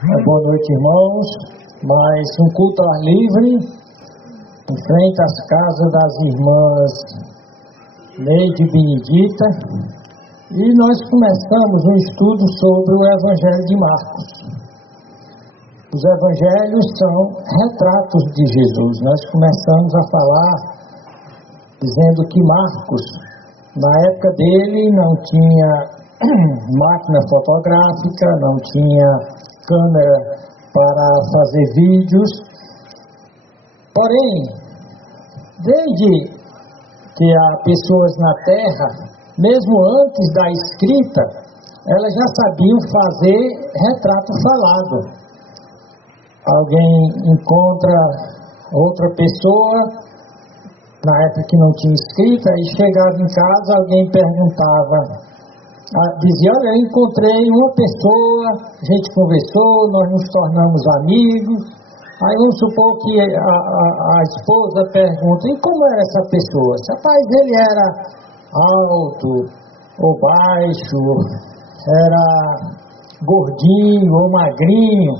Boa noite, irmãos. Mais um culto ao ar livre, em frente às casas das irmãs Neide e Benedita. E nós começamos um estudo sobre o Evangelho de Marcos. Os Evangelhos são retratos de Jesus. Nós começamos a falar dizendo que Marcos, na época dele, não tinha máquina fotográfica, não tinha câmera para fazer vídeos. Porém, desde que há pessoas na Terra, mesmo antes da escrita, elas já sabiam fazer retrato falado. Alguém encontra outra pessoa, na época que não tinha escrita, e chegava em casa, alguém perguntava, dizia, olha, eu encontrei uma pessoa, a gente conversou, nós nos tornamos amigos. Aí vamos supor que a esposa pergunta, e como era essa pessoa? Rapaz, ele era alto ou baixo, era gordinho ou magrinho,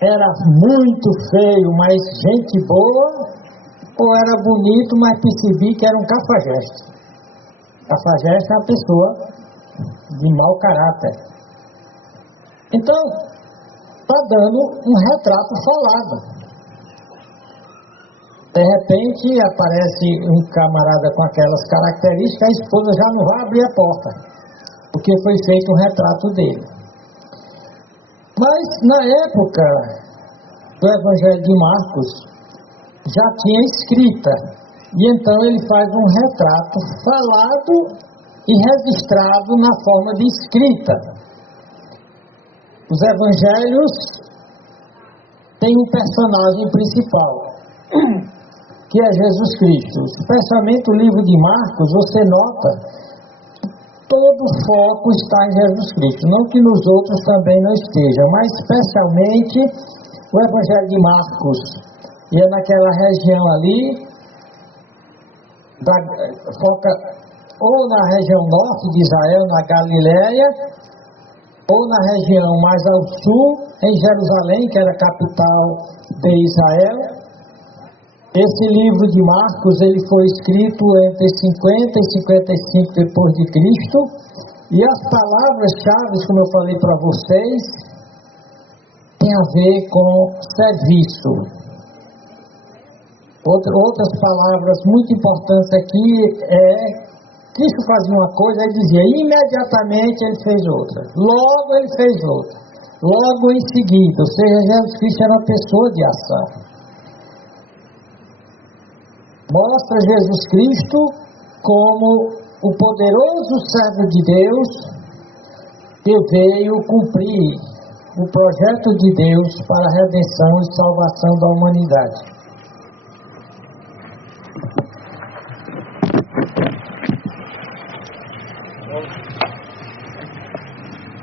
era muito feio, mas gente boa, ou era bonito, mas percebi que era um cafajeste. Cafajeste é uma pessoa de mau caráter. Então, está dando um retrato falado. De repente, aparece um camarada com aquelas características, a esposa já não vai abrir a porta, porque foi feito um retrato dele. Mas, na época do Evangelho de Marcos, já tinha escrita. E então ele faz um retrato falado e registrado na forma de escrita. Os evangelhos têm um personagem principal, que é Jesus Cristo. Especialmente o livro de Marcos, você nota que todo o foco está em Jesus Cristo. Não que nos outros também não esteja, mas especialmente o Evangelho de Marcos. E é naquela região ali, foca ou na região norte de Israel, na Galileia, ou na região mais ao sul, em Jerusalém, que era a capital de Israel. Esse livro de Marcos, ele foi escrito entre 50 e 55 depois de Cristo, e as palavras-chave, como eu falei para vocês, tem a ver com serviço. Outras palavras muito importantes aqui é, Cristo fazia uma coisa, ele dizia, imediatamente ele fez outra, logo ele fez outra, logo em seguida, ou seja, Jesus Cristo era uma pessoa de ação. Mostra Jesus Cristo como o poderoso servo de Deus que veio cumprir o projeto de Deus para a redenção e salvação da humanidade.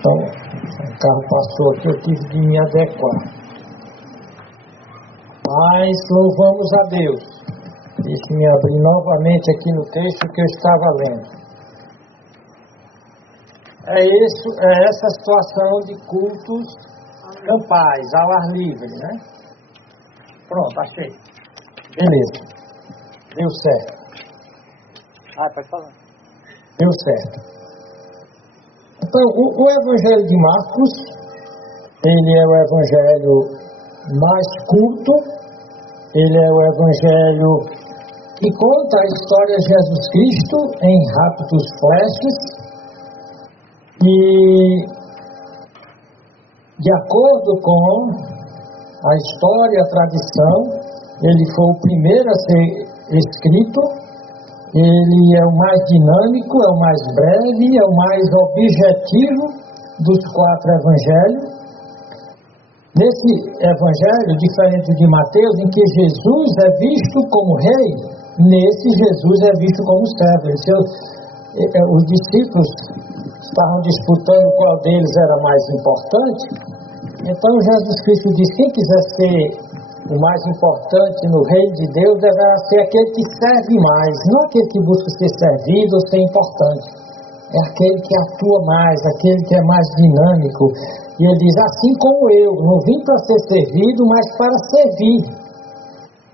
Então, o carro passou aqui, eu tive de me adequar. Mas louvamos a Deus. Deixe-me abrir novamente aqui no texto que eu estava lendo. É essa situação de cultos campais, ao ar livre, né? Pronto, achei. Beleza. Deu certo. Pode falar. Deu certo. Então, o Evangelho de Marcos, ele é o Evangelho mais curto, ele é o Evangelho que conta a história de Jesus Cristo em rápidos flashes, e de acordo com a história, a tradição, ele foi o primeiro a ser escrito. Ele é o mais dinâmico, é o mais breve, é o mais objetivo dos 4 evangelhos. Nesse evangelho, diferente de Mateus, em que Jesus é visto como rei, nesse Jesus é visto como servo. Os discípulos estavam disputando qual deles era mais importante. Então Jesus Cristo diz, quem quiser ser o mais importante no reino de Deus deverá ser aquele que serve mais, não aquele que busca ser servido ou ser importante. é aquele que atua mais, aquele que é mais dinâmico. E ele diz, assim como eu, não vim para ser servido, mas para servir.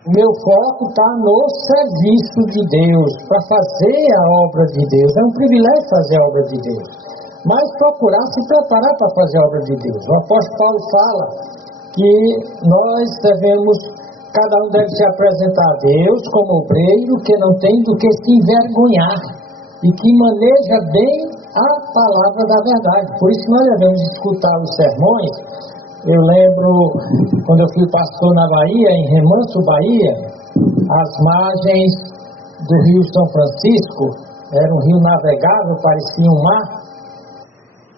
O meu foco está no serviço de Deus, para fazer a obra de Deus. É um privilégio fazer a obra de Deus. Mas procurar se preparar para fazer a obra de Deus. O apóstolo Paulo fala que nós devemos, cada um deve se apresentar a Deus como obreiro que não tem do que se envergonhar e que maneja bem a palavra da verdade. Por isso nós devemos escutar os sermões. Eu lembro, quando eu fui pastor na Bahia, em Remanso, Bahia, as margens do rio São Francisco, era um rio navegável, parecia um mar,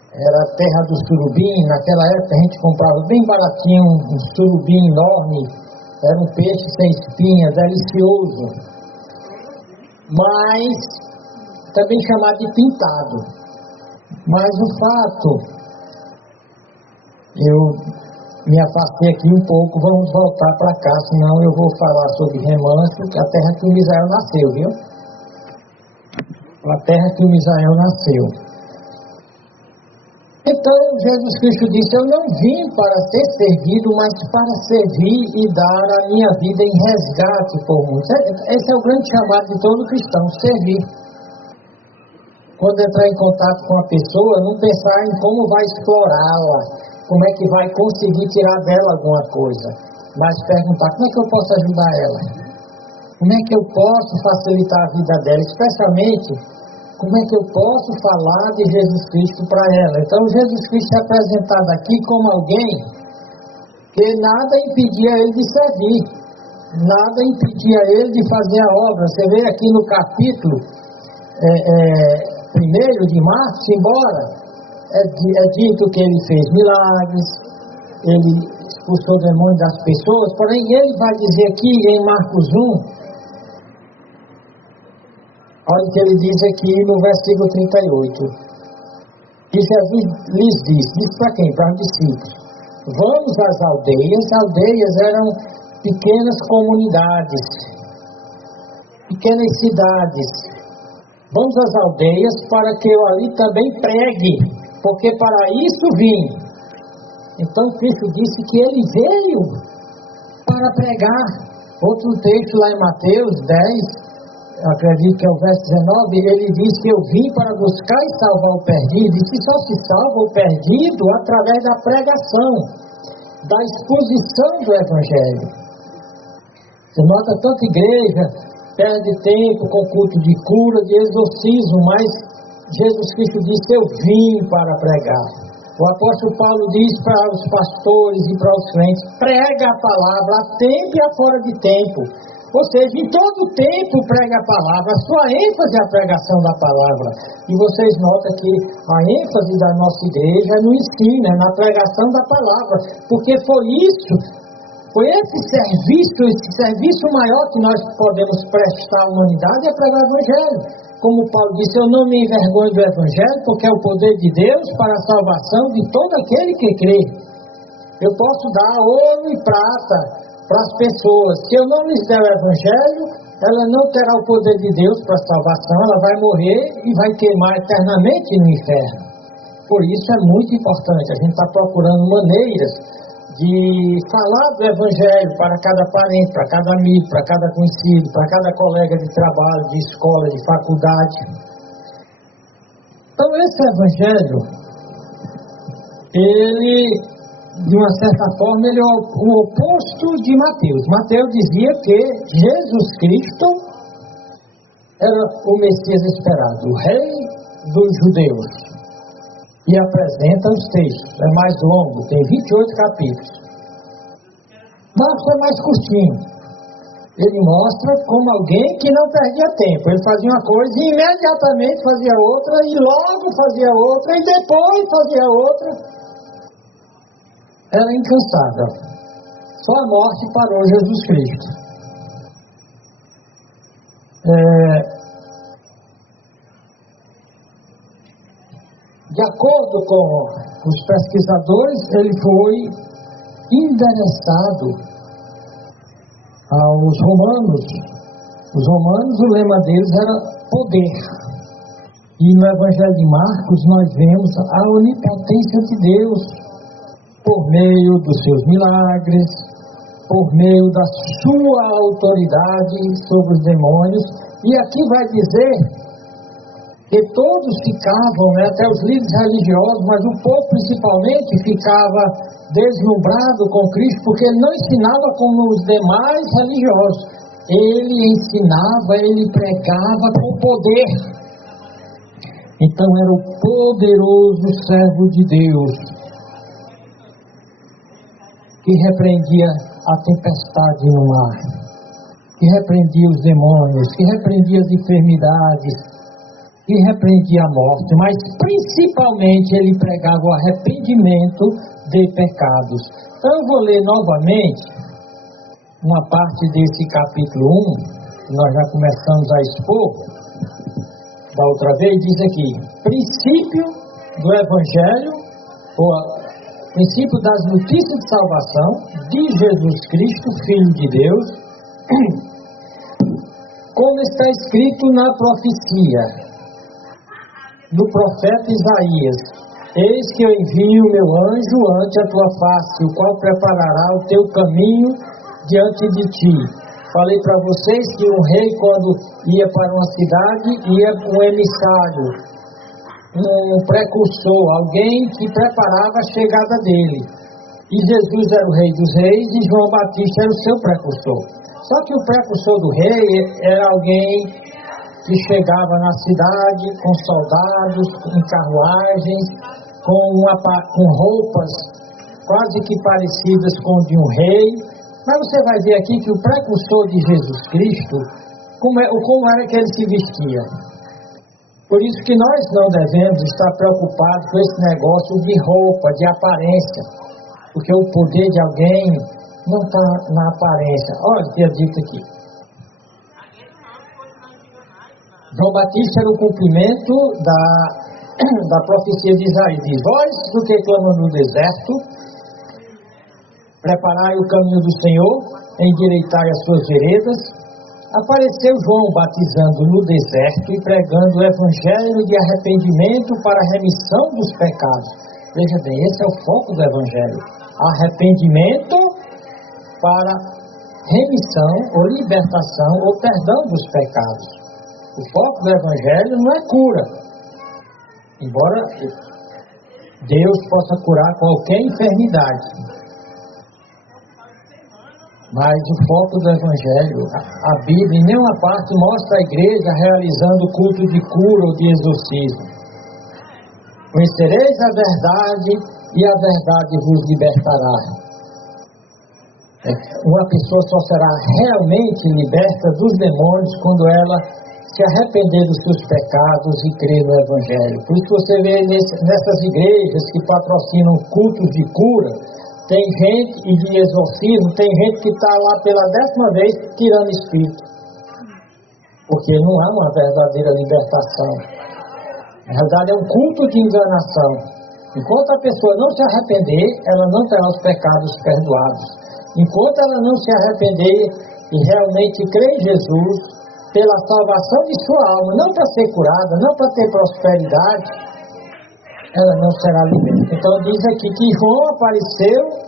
era a terra do surubim. Naquela época a gente comprava bem baratinho um surubim enorme, era um peixe sem espinha, delicioso, mas também chamado de pintado. Mas o fato, eu me afastei aqui um pouco, vamos voltar para cá, senão eu vou falar sobre Remanso, que é a terra que o Misael nasceu, viu? A terra que o Misael nasceu. Então Jesus Cristo disse, eu não vim para ser servido, mas para servir e dar a minha vida em resgate por muitos. Esse é o grande chamado de todo cristão, servir. Quando entrar em contato com a pessoa, não pensar em como vai explorá-la, como é que vai conseguir tirar dela alguma coisa, mas perguntar, como é que eu posso ajudar ela? Como é que eu posso facilitar a vida dela? Especialmente, como é que eu posso falar de Jesus Cristo para ela? Então, Jesus Cristo é apresentado aqui como alguém que nada impedia ele de servir, nada impedia ele de fazer a obra. Você vê aqui no capítulo 1 de Marcos, embora é dito que ele fez milagres, ele expulsou demônios das pessoas, porém ele vai dizer aqui em Marcos 1, olha o que ele diz aqui no versículo 38. E Jesus lhes disse para quem? Para os discípulos. Vamos às aldeias. Aldeias eram pequenas comunidades, pequenas cidades. Vamos às aldeias para que eu ali também pregue, porque para isso vim. Então Cristo disse que ele veio para pregar. Outro texto lá em Mateus 10, acredito que é o verso 19, ele diz que eu vim para buscar e salvar o perdido. E que só se salva o perdido através da pregação, da exposição do Evangelho. Você nota tanta igreja perde tempo com culto de cura, de exorcismo, mas Jesus Cristo disse, eu vim para pregar. O apóstolo Paulo diz para os pastores e para os crentes, prega a palavra a tempo e a fora de tempo. Ou seja, em todo tempo prega a palavra, a sua ênfase é a pregação da palavra. E vocês notam que a ênfase da nossa igreja é no ensino, é na pregação da palavra, porque foi esse serviço maior que nós podemos prestar à humanidade, é pregar o Evangelho. Como Paulo disse, eu não me envergonho do Evangelho, porque é o poder de Deus para a salvação de todo aquele que crê. Eu posso dar ouro e prata para as pessoas. Se eu não lhes der o Evangelho, ela não terá o poder de Deus para a salvação, ela vai morrer e vai queimar eternamente no inferno. Por isso é muito importante, a gente está procurando maneiras de falar do Evangelho para cada parente, para cada amigo, para cada conhecido, para cada colega de trabalho, de escola, de faculdade. Então esse Evangelho, ele, de uma certa forma, ele é o oposto de Mateus. Mateus dizia que Jesus Cristo era o Messias esperado, o rei dos judeus. E apresenta os textos, é mais longo, tem 28 capítulos. Marcos é mais curtinho. Ele mostra como alguém que não perdia tempo. Ele fazia uma coisa e imediatamente fazia outra, e logo fazia outra, e depois fazia outra. Era incansável. Só a morte parou Jesus Cristo. De acordo com os pesquisadores, ele foi endereçado aos romanos. Os romanos, o lema deles era poder. E no Evangelho de Marcos nós vemos a onipotência de Deus por meio dos seus milagres, por meio da sua autoridade sobre os demônios. E aqui vai dizer que todos ficavam, até os líderes religiosos, mas o povo principalmente ficava deslumbrado com Cristo, porque ele não ensinava como os demais religiosos. Ele ensinava, ele pregava com poder. Então era o poderoso servo de Deus que repreendia a tempestade no mar, que repreendia os demônios, que repreendia as enfermidades, que repreendia a morte, mas principalmente ele pregava o arrependimento de pecados. Então eu vou ler novamente uma parte desse capítulo 1, que nós já começamos a expor da outra vez. Diz aqui: princípio do Evangelho, ou princípio das notícias de salvação de Jesus Cristo, Filho de Deus, como está escrito na profecia do profeta Isaías: eis que eu envio o meu anjo ante a tua face, o qual preparará o teu caminho diante de ti. Falei para vocês que um rei, quando ia para uma cidade, ia com um emissário, um precursor, alguém que preparava a chegada dele. E Jesus era o rei dos reis e João Batista era o seu precursor. Só que o precursor do rei era alguém que chegava na cidade com soldados, em carruagens, com roupas quase que parecidas com o de um rei. Mas você vai ver aqui que o precursor de Jesus Cristo, como era que ele se vestia. Por isso que nós não devemos estar preocupados com esse negócio de roupa, de aparência, porque o poder de alguém não está na aparência. Olha o que é dito aqui. João Batista era o cumprimento da profecia de Isaías. Diz: vós do que clamam no deserto, preparai o caminho do Senhor, endireitai as suas veredas. Apareceu João batizando no deserto e pregando o evangelho de arrependimento para a remissão dos pecados. Veja bem, esse é o foco do evangelho: arrependimento para remissão ou libertação ou perdão dos pecados. O foco do evangelho não é cura, embora Deus possa curar qualquer enfermidade. Mas o foco do Evangelho, a Bíblia, em nenhuma parte mostra a igreja realizando culto de cura ou de exorcismo. Conhecereis a verdade e a verdade vos libertará. Uma pessoa só será realmente liberta dos demônios quando ela se arrepender dos seus pecados e crer no Evangelho. Por isso você vê nessas igrejas que patrocinam cultos de cura, tem gente, e de exorcismo, tem gente que está lá pela 10ª vez tirando espírito. Porque não há uma verdadeira libertação. Na realidade é um culto de enganação. Enquanto a pessoa não se arrepender, ela não terá os pecados perdoados. Enquanto ela não se arrepender e realmente crer em Jesus, pela salvação de sua alma, não para ser curada, não para ter prosperidade, ela não será liberta. Então diz aqui que João apareceu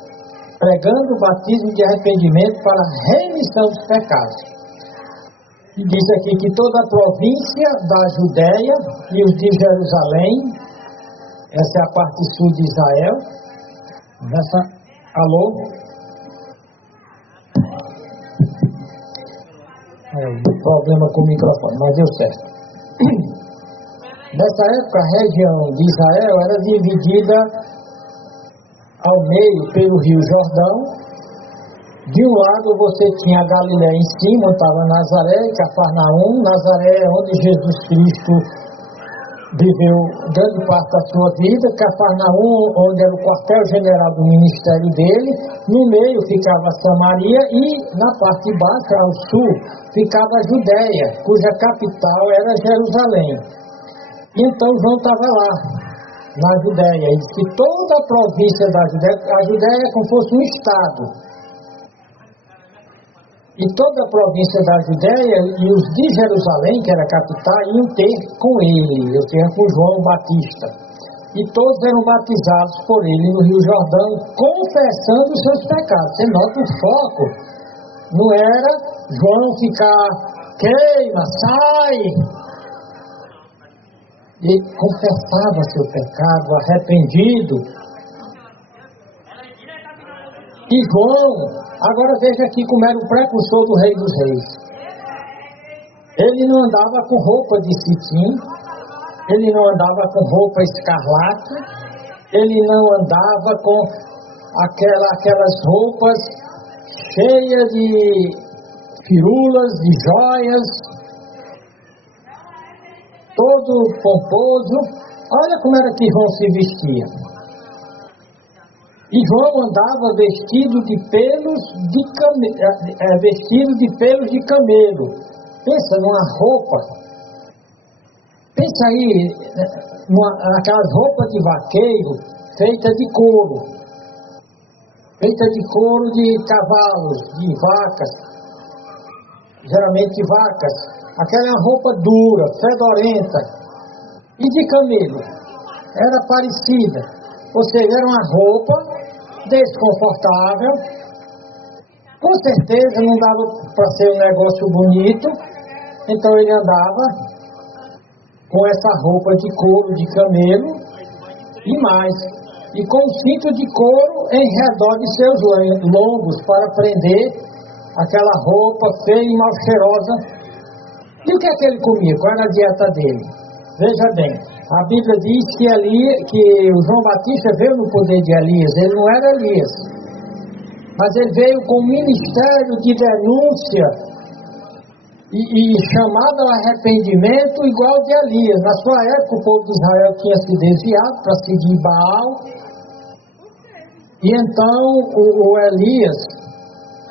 pregando o batismo de arrependimento para a remissão dos pecados. E diz aqui que toda a província da Judéia e os de Jerusalém, essa é a parte sul de Israel, alô? Problema com o microfone, mas deu certo. Nessa época, a região de Israel era dividida ao meio pelo rio Jordão. De um lado você tinha a Galiléia em cima, onde estava Nazaré e Cafarnaum. Nazaré é onde Jesus Cristo viveu grande parte da sua vida. Cafarnaum, onde era o quartel-general do ministério dele. No meio ficava Samaria e na parte de baixo, ao sul, ficava a Judéia, cuja capital era Jerusalém. Então João estava lá, na Judéia. E disse que toda a província da Judéia, a Judéia é como se fosse um estado. E toda a província da Judéia e os de Jerusalém, que era a capital, iam ter com ele, ou seja, com João Batista. E todos eram batizados por ele no Rio Jordão, confessando os seus pecados. Você nota o foco. Não era João ficar, queima, sai. Ele confessava seu pecado, arrependido. E João, agora veja aqui como era o precursor do Rei dos Reis. Ele não andava com roupa de cetim, ele não andava com roupa escarlate, ele não andava com aquelas roupas cheias de firulas, de joias, todo pomposo. Olha como era que João se vestia. E João andava vestido de pelos de camelo. Pensa numa roupa. Pensa aí, naquelas roupas de vaqueiro feitas de couro. Feita de couro de cavalos, de vacas. Geralmente de vacas. Aquela roupa dura, fedorenta. E de camelo. Era parecida. Ou seja, era uma roupa desconfortável, com certeza não dava para ser um negócio bonito, então ele andava com essa roupa de couro de camelo e mais, e com um cinto de couro em redor de seus lombos para prender aquela roupa feia e mal cheirosa. E o que é que ele comia? Qual era a dieta dele? Veja bem, a Bíblia diz que o João Batista veio no poder de Elias. Ele não era Elias, mas ele veio com um ministério de denúncia e chamado ao arrependimento igual de Elias. Na sua época o povo de Israel tinha se desviado para seguir Baal, e então o Elias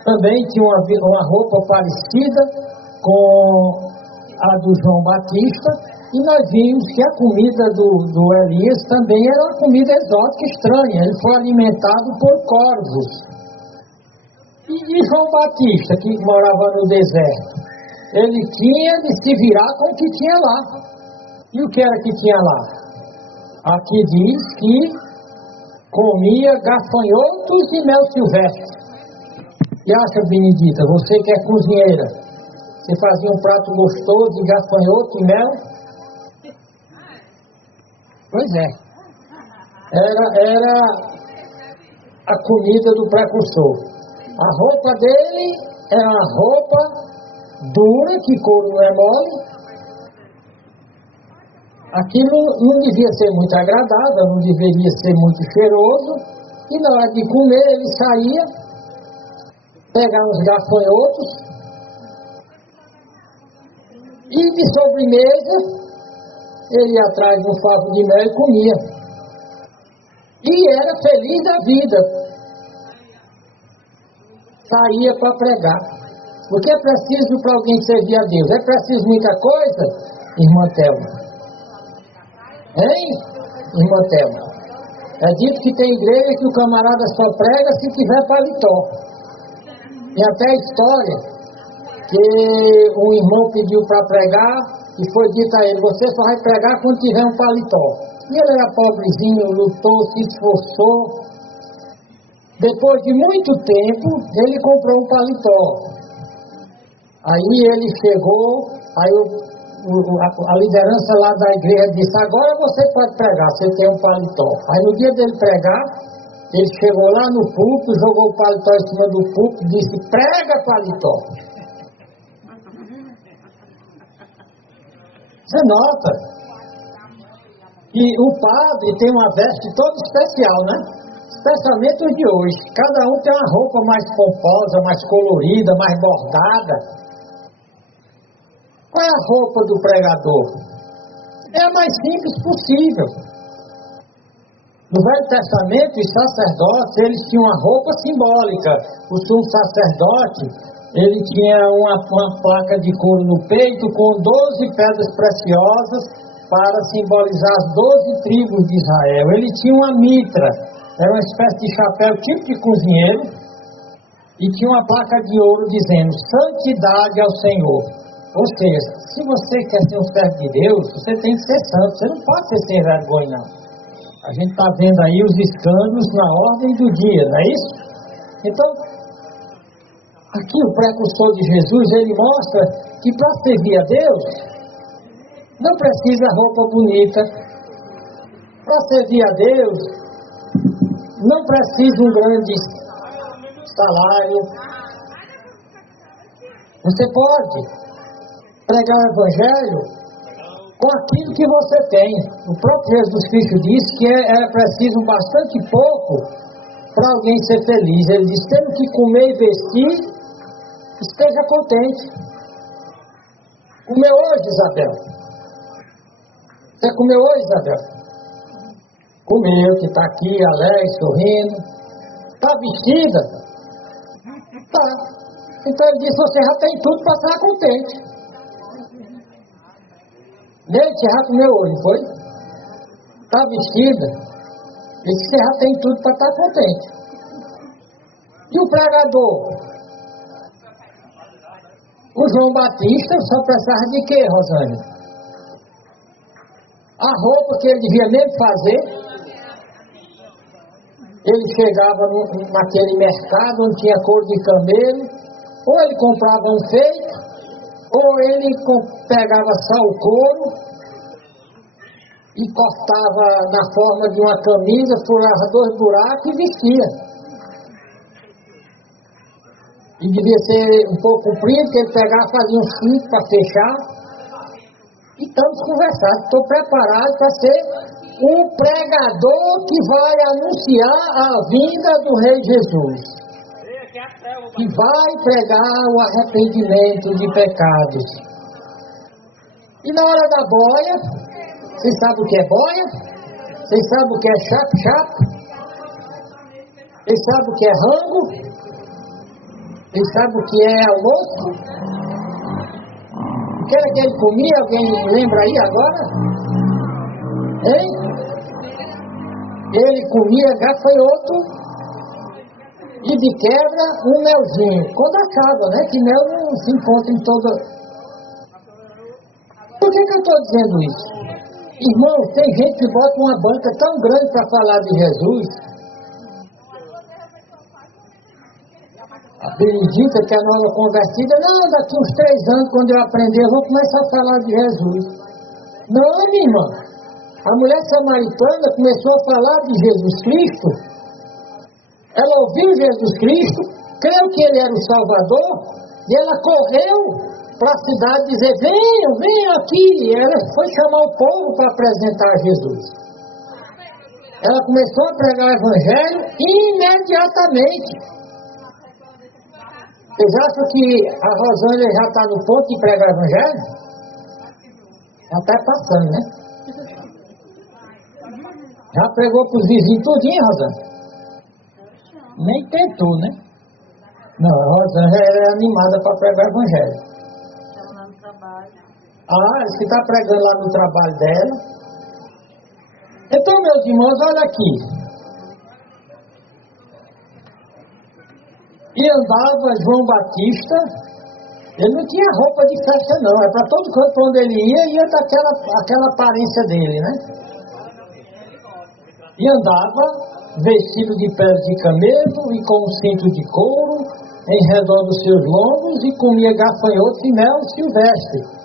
também tinha uma roupa parecida com a do João Batista. E nós vimos que a comida do Elias também era uma comida exótica, estranha. Ele foi alimentado por corvos. E João Batista, que morava no deserto, ele tinha de se virar com o que tinha lá. E o que era que tinha lá? Aqui diz que comia gafanhotos e mel silvestre. E acha, Benedita, você que é cozinheira, você fazia um prato gostoso de gafanhoto e mel? Pois é, era a comida do precursor. A roupa dele era uma roupa dura, que couro não é mole. Aquilo não devia ser muito agradável, não deveria ser muito cheiroso. E na hora de comer ele saía, pegava uns gafanhotos e de sobremesa ele ia atrás de um favo de mel e comia. E era feliz da vida. Saía para pregar. O que é preciso para alguém servir a Deus? É preciso muita coisa, irmã Thelma? Hein, irmã Thelma? É dito que tem igreja que o camarada só prega se tiver paletó. Tem até a história que um irmão pediu para pregar, e foi dito a ele, você só vai pregar quando tiver um paletó. E ele era pobrezinho, lutou, se esforçou. Depois de muito tempo, ele comprou um paletó. Aí ele chegou, aí a liderança lá da igreja disse, agora você pode pregar, você tem um paletó. Aí no dia dele pregar, ele chegou lá no púlpito, jogou o paletó em cima do púlpito e disse, prega paletó. Você nota que o padre tem uma veste toda especial, né? Especialmente os de hoje. Cada um tem uma roupa mais pomposa, mais colorida, mais bordada. Qual é a roupa do pregador? É a mais simples possível. No Velho Testamento, os sacerdotes, eles tinham uma roupa simbólica. O sumo sacerdote, ele tinha uma placa de couro no peito com 12 pedras preciosas para simbolizar as 12 tribos de Israel. Ele tinha uma mitra, era uma espécie de chapéu tipo de cozinheiro, e tinha uma placa de ouro dizendo santidade ao Senhor. Ou seja, se você quer ser um servo de Deus, você tem que ser santo, você não pode ser sem vergonha, não. A gente está vendo aí os escândalos na ordem do dia, não é isso? Então, aqui o precursor de Jesus, ele mostra que para servir a Deus, não precisa roupa bonita. Para servir a Deus, não precisa um grande salário. Você pode pregar o Evangelho com aquilo que você tem. O próprio Jesus Cristo disse que é preciso bastante pouco para alguém ser feliz. Ele disse, tendo que comer e vestir, esteja contente. Comeu hoje, Isabel? Você comeu hoje, Isabel? Comeu, que está aqui, alegre, sorrindo. Está vestida? Tá. Então ele disse, você já tem tudo para estar contente. Leite já comeu hoje, foi? Está vestida? Ele disse, você já tem tudo para estar contente. E o pregador? O João Batista só precisava de quê, Rosângela? A roupa que ele devia mesmo fazer. Ele chegava naquele mercado onde tinha couro de camelo, ou ele comprava um feito, ou ele pegava só o couro e cortava na forma de uma camisa, furava 2 buracos e vestia. E devia ser um pouco comprido, que ele pegava, fazia um cinto para fechar. E estamos conversando, estou preparado para ser um pregador que vai anunciar a vinda do Rei Jesus. Que vai pregar o arrependimento de pecados. E na hora da boia, vocês sabem o que é boia? Vocês sabem o que é chapo-chapo? Vocês sabem o que é rango? Vocês sabem o que é almoço? O que era que ele comia? Alguém lembra aí agora? Hein? Ele comia gafanhoto e de quebra um melzinho. Quando acaba, né? Que mel não se encontra em toda... Por que eu estou dizendo isso? Irmão, tem gente que bota uma banca tão grande para falar de Jesus. A Benedita, que é a nova convertida, não, daqui uns 3 anos, quando eu aprender, eu vou começar a falar de Jesus. Não, minha irmã. A mulher samaritana começou a falar de Jesus Cristo. Ela ouviu Jesus Cristo, creu que ele era o Salvador, e ela correu para a cidade dizer, venham aqui. E ela foi chamar o povo para apresentar Jesus. Ela começou a pregar o Evangelho imediatamente. Vocês acham que a Rosângela já está no ponto de pregar o Evangelho? Já está passando, né? Já pregou para os vizinhos tudinho, Rosângela? Nem tentou, né? Não, a Rosângela é animada para pregar o Evangelho. Você está pregando lá no trabalho dela. Então, meus irmãos, olha aqui. E andava João Batista, ele não tinha roupa de festa não, é para todo canto para onde ele ia daquela aparência dele, né? E andava vestido de peles de camelo e com um cinto de couro em redor dos seus lombos e comia gafanhotos e mel silvestre.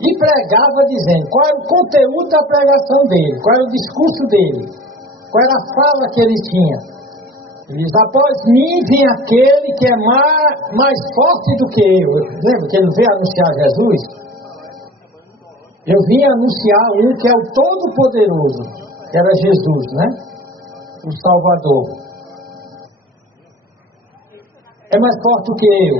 E pregava dizendo, qual era o conteúdo da pregação dele, qual era o discurso dele, qual era a fala que ele tinha. Ele diz, após mim vem aquele que é mais forte do que eu. Lembra que ele veio anunciar Jesus? Eu vim anunciar um que é o Todo-Poderoso, que era Jesus, né? O Salvador. É mais forte do que eu,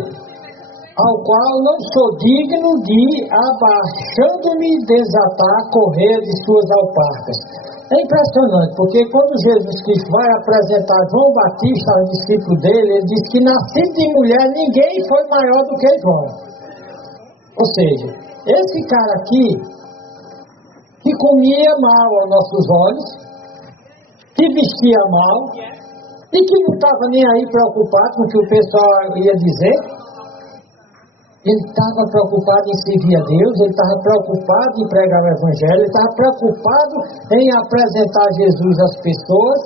ao qual não sou digno de, abaixando-me, desatar a correia de suas alparcas. É impressionante, porque quando Jesus Cristo vai apresentar João Batista ao discípulo dele, ele diz que nascido de mulher, ninguém foi maior do que João. Ou seja, esse cara aqui, que comia mal aos nossos olhos, que vestia mal, e que não estava nem aí preocupado com o que o pessoal ia dizer. Ele estava preocupado em servir a Deus, ele estava preocupado em pregar o Evangelho, ele estava preocupado em apresentar Jesus às pessoas.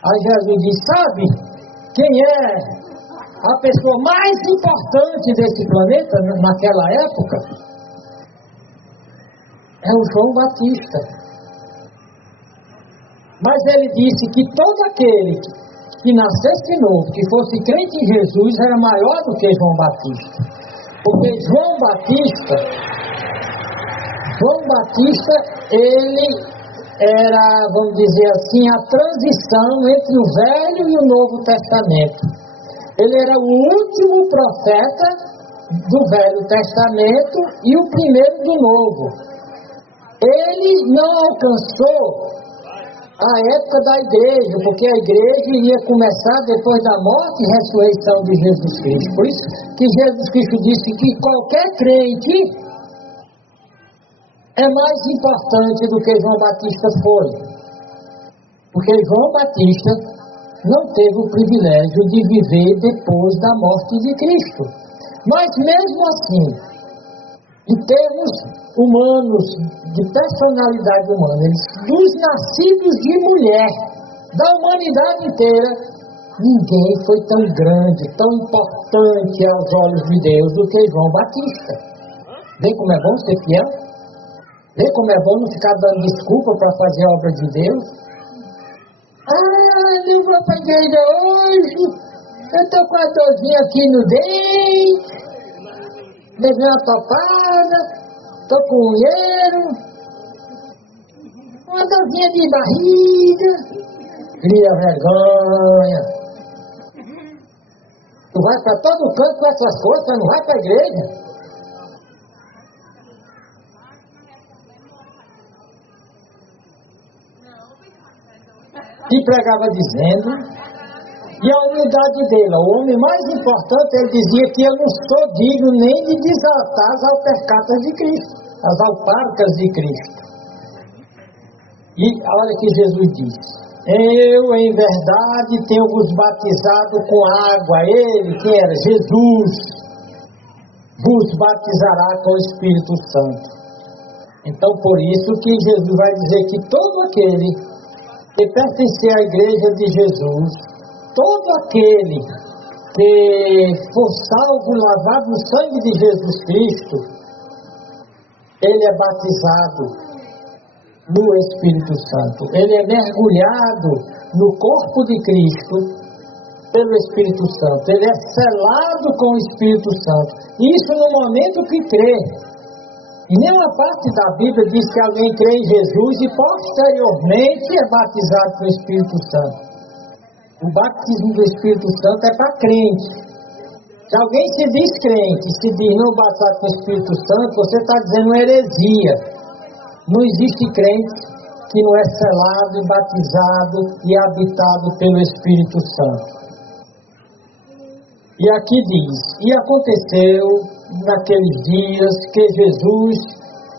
Aí Jesus diz, sabe quem é a pessoa mais importante desse planeta naquela época? É o João Batista. Mas ele disse que todo aquele que nascesse de novo, que fosse crente em Jesus, era maior do que João Batista. Porque João Batista, ele era, vamos dizer assim, a transição entre o Velho e o Novo Testamento. Ele era o último profeta do Velho Testamento e o primeiro do Novo. Ele não alcançou a época da igreja, porque a igreja iria começar depois da morte e ressurreição de Jesus Cristo. Por isso que Jesus Cristo disse que qualquer crente é mais importante do que João Batista foi. Porque João Batista não teve o privilégio de viver depois da morte de Cristo. Mas mesmo assim, em termos humanos, de personalidade humana, dos nascidos de mulher, da humanidade inteira, ninguém foi tão grande, tão importante aos olhos de Deus do que João Batista. Vê como é bom ser fiel? Vê como é bom não ficar dando desculpa para fazer a obra de Deus? Ah, não vou para a igreja hoje, eu estou com a dorzinha aqui no dente, levei uma topada, estou com um olheiro, uma dorzinha de barriga, cria vergonha. Tu vai para todo canto com essas coisas, mas não vai para a igreja. E pregava dizendo, e a humildade dele, o homem mais importante, ele dizia que eu não sou digno nem de desatar as alpercatas de Cristo, as alparcas de Cristo. E olha que Jesus diz, eu em verdade tenho vos batizado com água, ele que era Jesus, vos batizará com o Espírito Santo. Então por isso que Jesus vai dizer que todo aquele que pertencer à igreja de Jesus, todo aquele que for salvo, lavado no sangue de Jesus Cristo, ele é batizado no Espírito Santo. Ele é mergulhado no corpo de Cristo pelo Espírito Santo. Ele é selado com o Espírito Santo. Isso no momento que crê. Em nenhuma parte da Bíblia diz que alguém crê em Jesus e posteriormente é batizado pelo Espírito Santo. O batismo do Espírito Santo é para crente. Se alguém se diz crente, se diz não batizado pelo Espírito Santo, você está dizendo uma heresia. Não existe crente que não é selado e batizado e habitado pelo Espírito Santo. E aqui diz, e aconteceu naqueles dias que Jesus,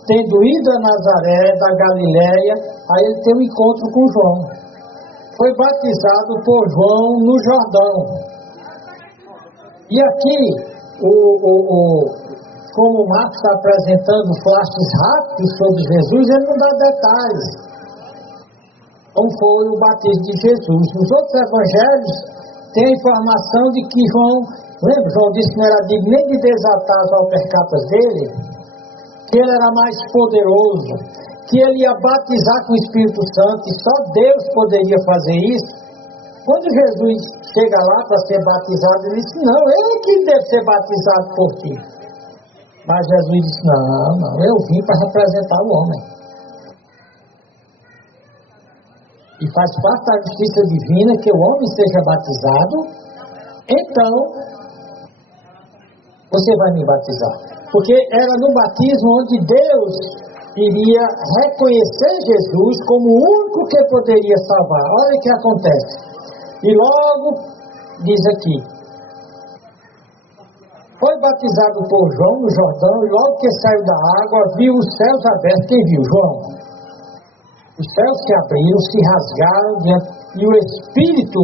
tendo ido a Nazaré da Galiléia, aí ele tem um encontro com João. Foi batizado por João no Jordão. E aqui, como o Marcos está apresentando flashes rápidos sobre Jesus, ele não dá detalhes. Como foi o batismo de Jesus. Nos outros evangelhos, tem a informação de que lembra, João disse que não era digno nem de desatar as alpercatas dele, que ele era mais poderoso, que ele ia batizar com o Espírito Santo, e só Deus poderia fazer isso. Quando Jesus chega lá para ser batizado, ele disse, não, ele que deve ser batizado por ti. Mas Jesus disse, não, eu vim para representar o homem. E faz parte da justiça divina que o homem seja batizado, então você vai me batizar. Porque era no batismo onde Deus iria reconhecer Jesus como o único que poderia salvar. Olha o que acontece. E logo, diz aqui, foi batizado por João no Jordão, e logo que saiu da água, viu os céus abertos. Quem viu? João. Os céus se abriram, se rasgaram, e o Espírito,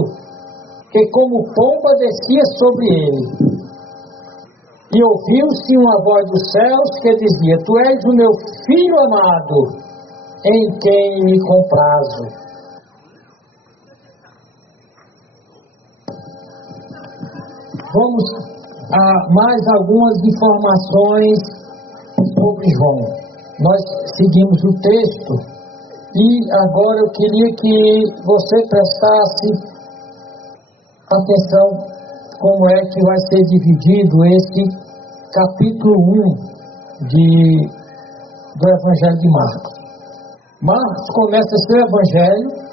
que como pomba descia sobre ele. E ouviu-se uma voz dos céus que dizia: Tu és o meu Filho amado, em quem me comprazo. Vamos a mais algumas informações sobre João. Nós seguimos o texto e agora eu queria que você prestasse atenção como é que vai ser dividido esse capítulo 1 do Evangelho de Marcos. Marcos começa seu Evangelho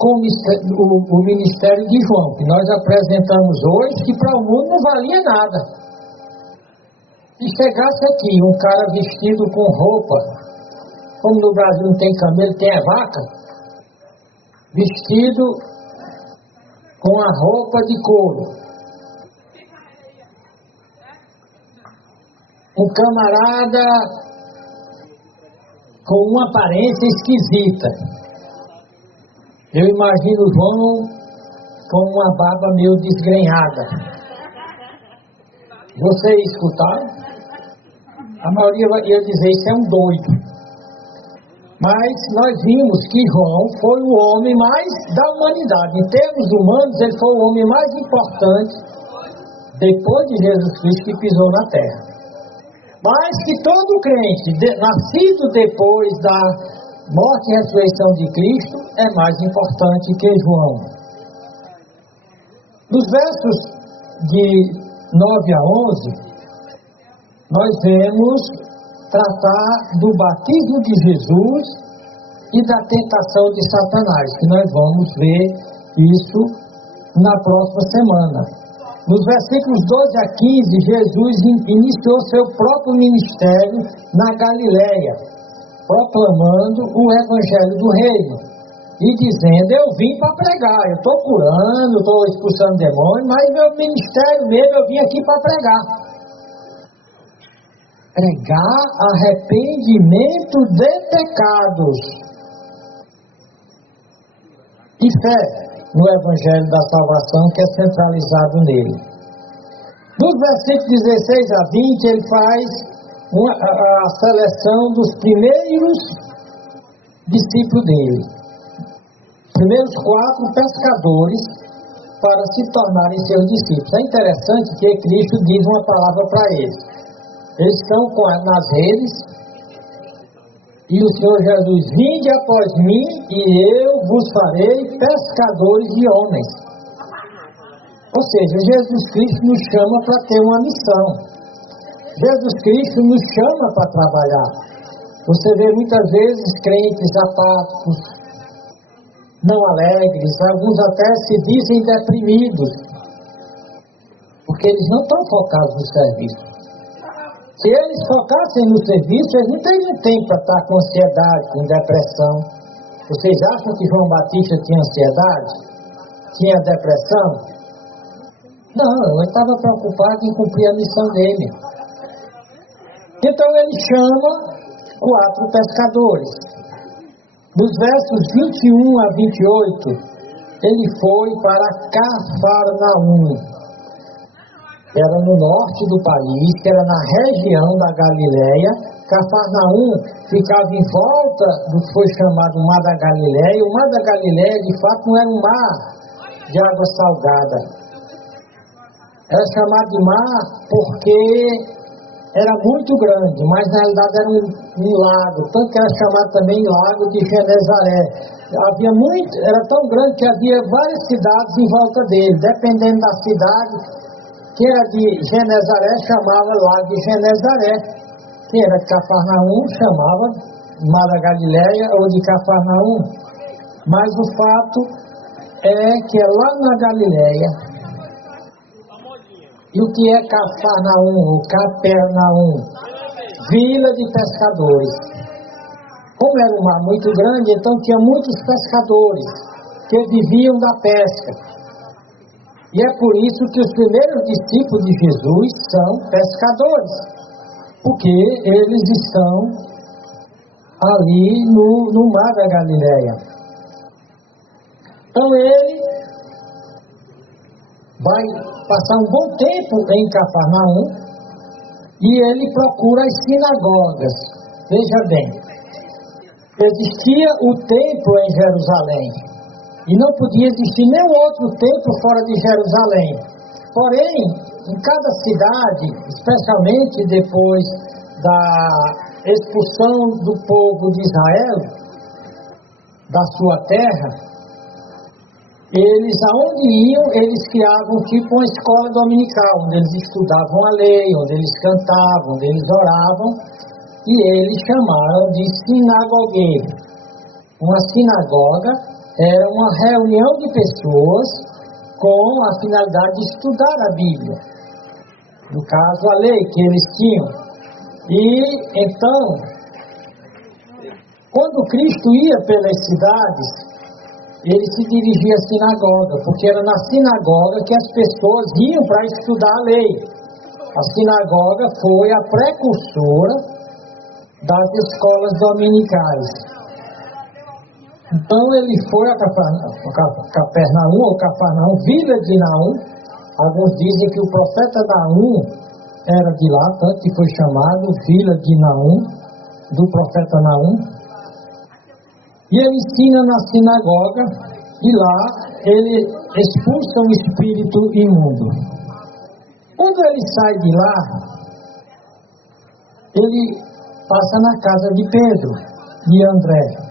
com o ministério de João, que nós apresentamos hoje, que para o mundo não valia nada. Se chegasse aqui um cara vestido com roupa, como no Brasil não tem camelo, tem a vaca, vestido com a roupa de couro, um camarada com uma aparência esquisita. Eu imagino o João com uma barba meio desgrenhada. Vocês escutaram? A maioria ia dizer: isso é um doido. Mas nós vimos que João foi o homem mais da humanidade. Em termos humanos, ele foi o homem mais importante depois de Jesus Cristo que pisou na terra. Mas que todo crente nascido depois da morte e ressurreição de Cristo é mais importante que João. Nos versos de 9 a 11, nós vemos tratar do batismo de Jesus e da tentação de Satanás, que nós vamos ver isso na próxima semana. Nos versículos 12 a 15, Jesus iniciou seu próprio ministério na Galileia, proclamando o Evangelho do Reino e dizendo: eu vim para pregar, eu estou curando, estou expulsando demônios, mas meu ministério mesmo, eu vim aqui para pregar. Pregar arrependimento de pecados e fé no Evangelho da Salvação, que é centralizado nele. Dos versículos 16 a 20, ele faz a seleção dos primeiros discípulos dele. Primeiros 4 pescadores para se tornarem seus discípulos. É interessante que Cristo diz uma palavra para eles. Eles estão nas redes e o Senhor Jesus: vinde após mim e eu vos farei pescadores de homens. Ou seja, Jesus Cristo nos chama para ter uma missão. Jesus Cristo nos chama para trabalhar. Você vê muitas vezes crentes apáticos, não alegres, alguns até se dizem deprimidos, porque eles não estão focados no serviço. Se eles focassem no serviço, eles não teriam tempo para estar com ansiedade, com depressão. Vocês acham que João Batista tinha ansiedade? Tinha depressão? Não, ele estava preocupado em cumprir a missão dele. Então ele chama 4 pescadores. Nos versos 21 a 28, ele foi para Cafarnaum. Era no norte do país, que era na região da Galileia. Cafarnaum ficava em volta do que foi chamado Mar da Galileia. O Mar da Galileia, de fato, não era um mar de água salgada. Era chamado de mar porque era muito grande, mas na realidade era um lago, tanto que era chamado também Lago de Genezaré. Era tão grande que havia várias cidades em volta dele. Dependendo da cidade, que era de Genezaré, chamava Lago de Genezaré. Quem era de Cafarnaum, chamava Mar da Galileia ou de Cafarnaum. Mas o fato é que é lá na Galileia. E o que é Cafarnaum, ou Capernaum? Vila de pescadores. Como era um mar muito grande, então tinha muitos pescadores que viviam da pesca. E é por isso que os primeiros discípulos de Jesus são pescadores, porque eles estão ali no mar da Galileia. Então ele vai passar um bom tempo em Cafarnaum e ele procura as sinagogas. Veja bem, existia o templo em Jerusalém e não podia existir nenhum outro templo fora de Jerusalém. Porém, em cada cidade, especialmente depois da expulsão do povo de Israel da sua terra, eles, aonde iam, eles criavam tipo uma escola dominical, onde eles estudavam a lei, onde eles cantavam, onde eles oravam, e eles chamaram de sinagogue. Uma sinagoga era uma reunião de pessoas com a finalidade de estudar a Bíblia, no caso a lei que eles tinham. E então, quando Cristo ia pelas cidades, ele se dirigia à sinagoga, porque era na sinagoga que as pessoas iam para estudar a lei. A sinagoga foi a precursora das escolas dominicais. Então ele foi a Capernaum, ou Cafarnaum, vila de Naum. Alguns dizem que o profeta Naum era de lá, tanto que foi chamado vila de Naum, do profeta Naum. E ele ensina na sinagoga, e lá ele expulsa um espírito imundo. Quando ele sai de lá, ele passa na casa de Pedro e André.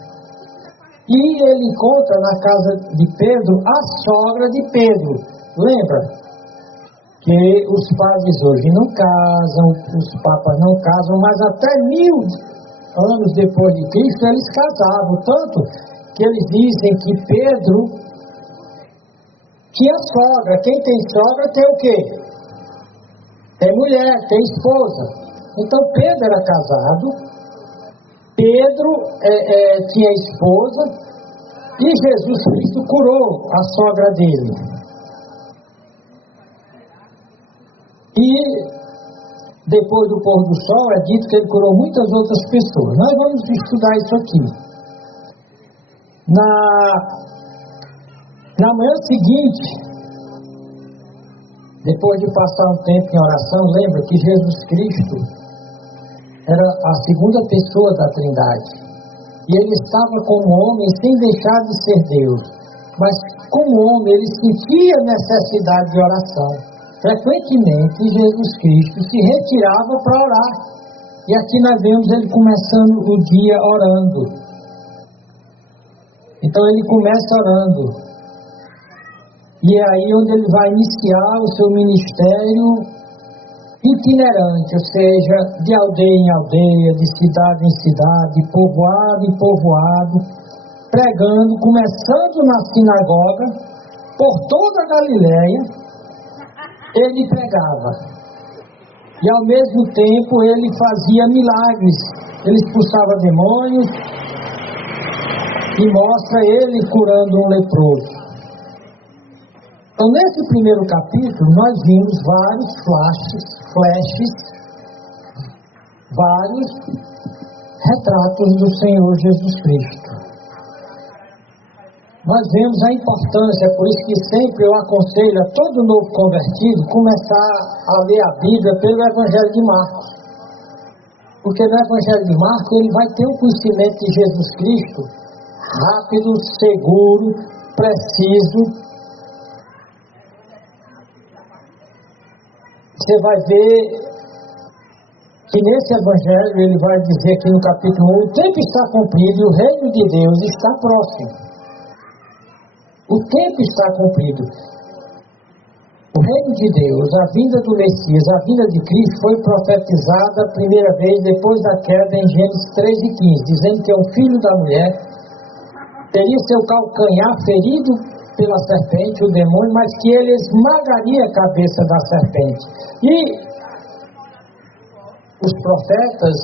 E ele encontra na casa de Pedro a sogra de Pedro. Lembra que os padres hoje não casam, os papas não casam, mas até 1000 anos depois de Cristo, eles casavam, tanto que eles dizem que Pedro tinha sogra. Quem tem sogra tem o quê? Tem mulher, tem esposa. Então Pedro era casado, Pedro tinha esposa, e Jesus Cristo curou a sogra dele. E depois do pôr do sol, é dito que ele curou muitas outras pessoas. Nós vamos estudar isso aqui. Na manhã seguinte, depois de passar um tempo em oração, lembra que Jesus Cristo era a segunda pessoa da Trindade. E ele estava como homem sem deixar de ser Deus. Mas como homem, ele sentia necessidade de oração. Frequentemente, Jesus Cristo se retirava para orar. E aqui nós vemos ele começando o dia orando. Então ele começa orando. E é aí onde ele vai iniciar o seu ministério itinerante, ou seja, de aldeia em aldeia, de cidade em cidade, de povoado em povoado, pregando, começando na sinagoga, por toda a Galileia. Ele pregava, e ao mesmo tempo ele fazia milagres, ele expulsava demônios, e mostra ele curando um leproso. Então nesse primeiro capítulo nós vimos vários flashes, vários retratos do Senhor Jesus Cristo. Nós vemos a importância, por isso que sempre eu aconselho a todo novo convertido começar a ler a Bíblia pelo Evangelho de Marcos. Porque no Evangelho de Marcos ele vai ter um conhecimento de Jesus Cristo rápido, seguro, preciso. Você vai ver que nesse Evangelho ele vai dizer aqui no capítulo 1, o tempo está cumprido e o reino de Deus está próximo. O tempo está cumprido. O reino de Deus, a vinda do Messias, a vinda de Cristo foi profetizada a primeira vez depois da queda em Gênesis 3:15, dizendo que o filho da mulher teria seu calcanhar ferido pela serpente, o demônio, mas que ele esmagaria a cabeça da serpente. E os profetas,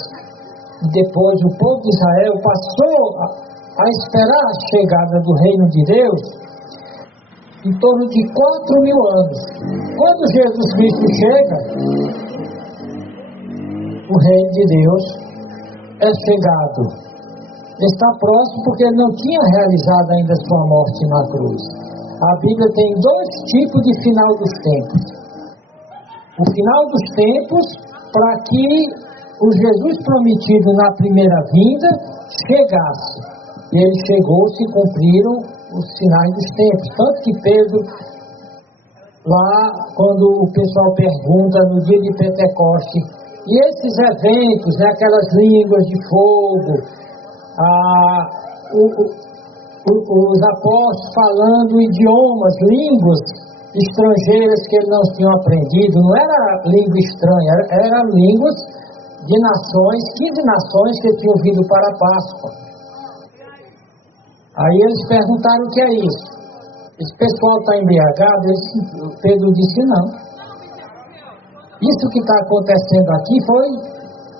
depois o povo de Israel passou a esperar a chegada do reino de Deus em torno de 4.000 anos. Quando Jesus Cristo chega, o reino de Deus é chegado. está próximo porque ele não tinha realizado ainda sua morte na cruz. A Bíblia tem dois tipos de final dos tempos. O final dos tempos, para que o Jesus prometido na primeira vinda chegasse. E ele chegou, se cumpriram os sinais dos tempos. Tanto que Pedro, lá quando o pessoal pergunta no dia de Pentecoste, e esses eventos, né, aquelas línguas de fogo, os apóstolos falando idiomas, línguas estrangeiras que eles não tinham aprendido, não era língua estranha, eram línguas de nações, 15 nações que tinham vindo para a Páscoa. Aí eles perguntaram o que é isso. Esse pessoal está embriagado? Pedro disse não. Isso que está acontecendo aqui foi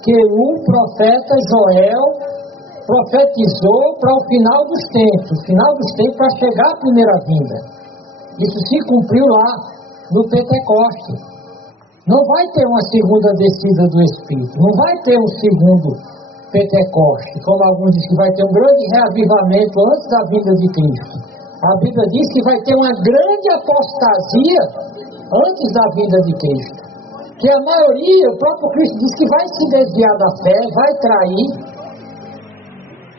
que o profeta Joel profetizou para o final dos tempos, para chegar à primeira vinda. Isso se cumpriu lá no Pentecoste. Não vai ter uma segunda descida do Espírito, não vai ter um segundo Pentecoste, como alguns dizem que vai ter um grande reavivamento antes da vinda de Cristo. A Bíblia diz que vai ter uma grande apostasia antes da vinda de Cristo. Que a maioria, o próprio Cristo diz que vai se desviar da fé, vai trair.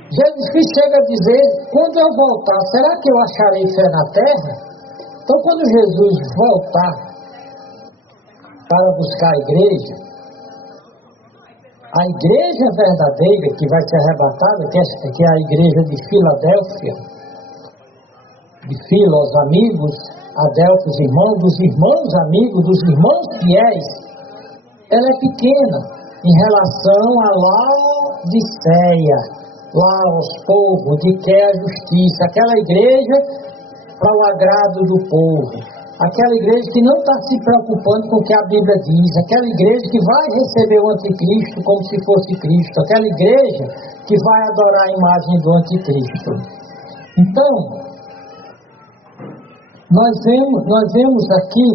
Jesus Cristo chega a dizer, quando eu voltar, será que eu acharei fé na terra? Então quando Jesus voltar para buscar a igreja verdadeira que vai ser arrebatada, que é a igreja de Filadélfia, de Fila, os amigos, Adelfos, os irmãos, dos irmãos amigos, dos irmãos fiéis, ela é pequena em relação a Laodiceia, lá aos povos de que é a justiça, aquela igreja para o agrado do povo, aquela igreja que não está se preocupando com o que a Bíblia diz, aquela igreja que vai receber o anticristo como se fosse Cristo, aquela igreja que vai adorar a imagem do anticristo. Então, nós vemos aqui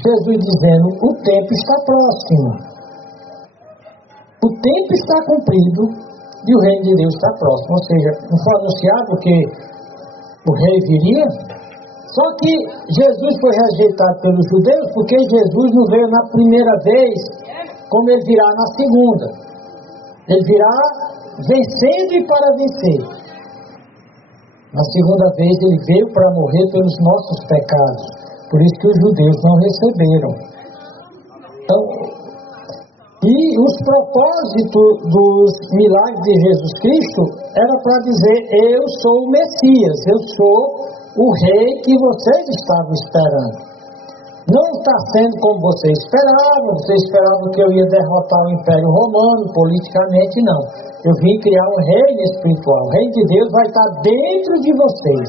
Jesus dizendo, o tempo está próximo. O tempo está cumprido e o reino de Deus está próximo. Ou seja, não foi anunciado que o rei viria? Só que Jesus foi rejeitado pelos judeus porque Jesus não veio na primeira vez como ele virá na segunda. Ele virá vencendo e para vencer. Na segunda vez ele veio para morrer pelos nossos pecados. Por isso que os judeus não receberam. Então, e os propósitos dos milagres de Jesus Cristo era para dizer, eu sou o Messias, eu sou o rei que vocês estavam esperando. Não está sendo como vocês esperavam que eu ia derrotar o Império Romano politicamente, não. Eu vim criar um reino espiritual. O reino de Deus vai estar dentro de vocês.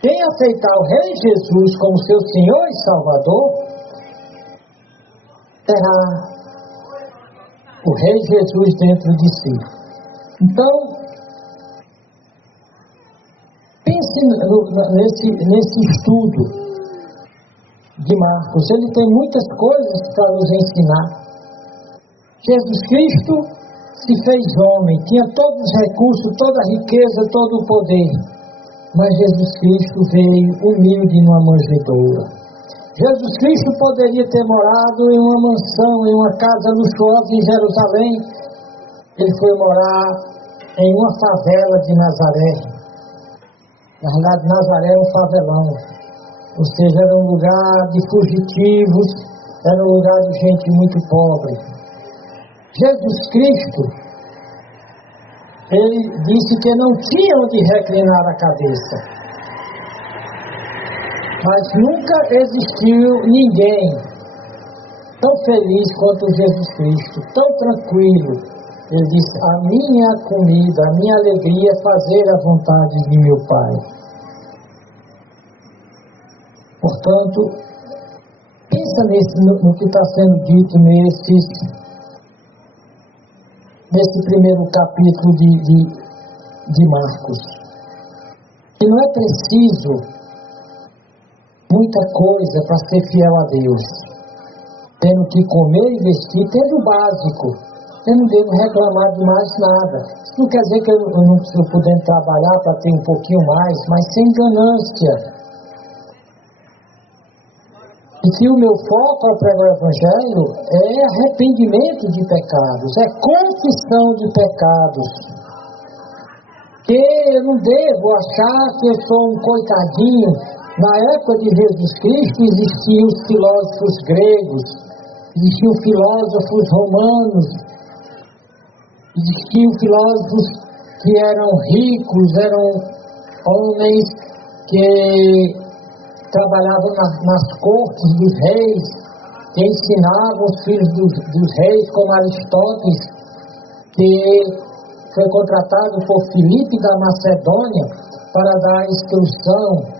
Quem aceitar o Rei Jesus como seu Senhor e Salvador, terá o Rei Jesus dentro de si. Então, pense nesse estudo de Marcos. Ele tem muitas coisas para nos ensinar. Jesus Cristo se fez homem, tinha todos os recursos, toda a riqueza, todo o poder. Mas Jesus Cristo veio humilde numa manjedoura. Jesus Cristo poderia ter morado em uma mansão, em uma casa luxuosa em Jerusalém. Ele foi morar em uma favela de Nazaré. Na verdade, Nazaré é um favelão. Ou seja, era um lugar de fugitivos, era um lugar de gente muito pobre. Jesus Cristo, ele disse que não tinha onde reclinar a cabeça. Mas nunca existiu ninguém tão feliz quanto Jesus Cristo, tão tranquilo. Ele disse, a minha comida, a minha alegria é fazer a vontade de meu Pai. Portanto, pensa no que está sendo dito nesse primeiro capítulo de Marcos. Que não é preciso muita coisa para ser fiel a Deus. Tendo que comer e vestir, tendo o básico. eu não devo reclamar de mais nada. Isso não quer dizer que eu não estou podendo trabalhar para ter um pouquinho mais, mas sem ganância. E que o meu foco ao pregar o Evangelho é arrependimento de pecados, é confissão de pecados. Que eu não devo achar que eu sou um coitadinho. Na época de Jesus Cristo existiam os filósofos gregos, existiam filósofos romanos, existiam filósofos que eram ricos, eram homens que trabalhavam nas cortes dos reis, que ensinavam os filhos dos reis, como Aristóteles, que foi contratado por Filipe da Macedônia para dar a instrução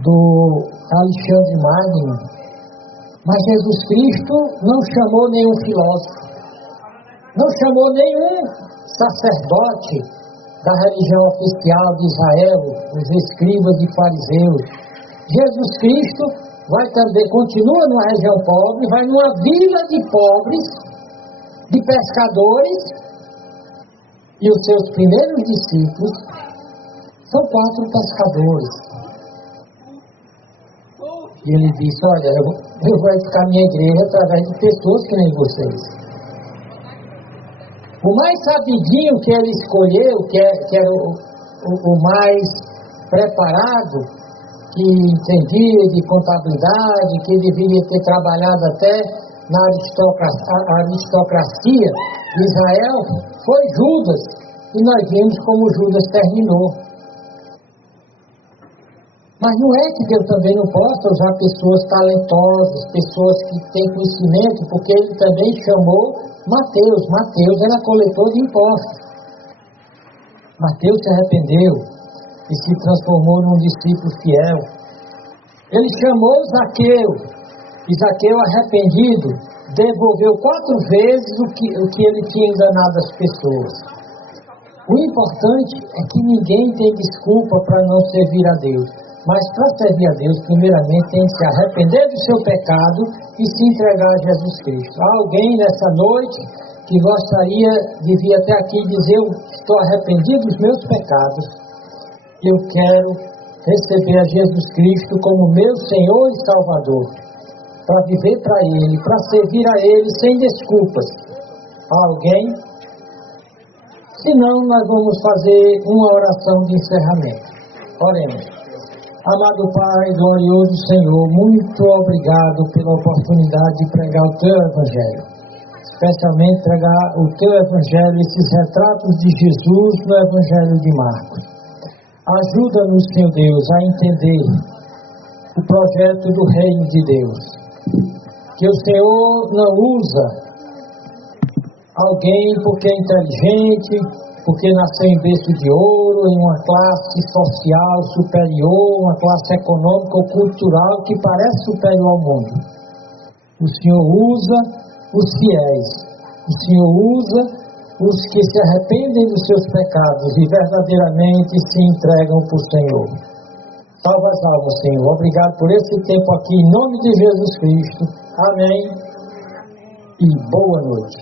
do Alexandre Magno. Mas Jesus Cristo não chamou nenhum filósofo, não chamou nenhum sacerdote da religião oficial de Israel, os escribas e fariseus. Jesus Cristo continua numa região pobre, vai numa vila de pobres, de pescadores, e os seus primeiros discípulos são 4 pescadores. E ele disse: olha, eu vou edificar minha igreja através de pessoas que nem vocês. O mais sabidinho que ele escolheu, que era o mais preparado, que entendia de contabilidade, que deveria ter trabalhado até na aristocracia de Israel, foi Judas. E nós vimos como Judas terminou. Mas não é que Deus também não possa usar pessoas talentosas, pessoas que têm conhecimento, porque ele também chamou Mateus. Mateus era coletor de impostos. Mateus se arrependeu e se transformou num discípulo fiel. Ele chamou Zaqueu, e Zaqueu, arrependido, devolveu 4 vezes o que ele tinha enganado as pessoas. O importante é que ninguém tem desculpa para não servir a Deus, mas para servir a Deus, primeiramente tem que se arrepender do seu pecado e se entregar a Jesus Cristo. Há alguém nessa noite que gostaria de vir até aqui e dizer: eu estou arrependido dos meus pecados, eu quero receber a Jesus Cristo como meu Senhor e Salvador, para viver para Ele, para servir a Ele sem desculpas. Há alguém? Se não, nós vamos fazer uma oração de encerramento. Oremos. Amado Pai, glorioso Senhor, muito obrigado pela oportunidade de pregar o Teu Evangelho. Especialmente pregar o Teu Evangelho, esses retratos de Jesus no Evangelho de Marcos. Ajuda-nos, Senhor Deus, a entender o projeto do Reino de Deus. Que o Senhor não usa alguém porque é inteligente, porque nasceu em berço de ouro, em uma classe social superior, uma classe econômica ou cultural que parece superior ao mundo. O Senhor usa os fiéis. O Senhor usa os que se arrependem dos seus pecados e verdadeiramente se entregam para o Senhor. Salva as almas, Senhor. Obrigado por esse tempo aqui, em nome de Jesus Cristo. Amém. E boa noite.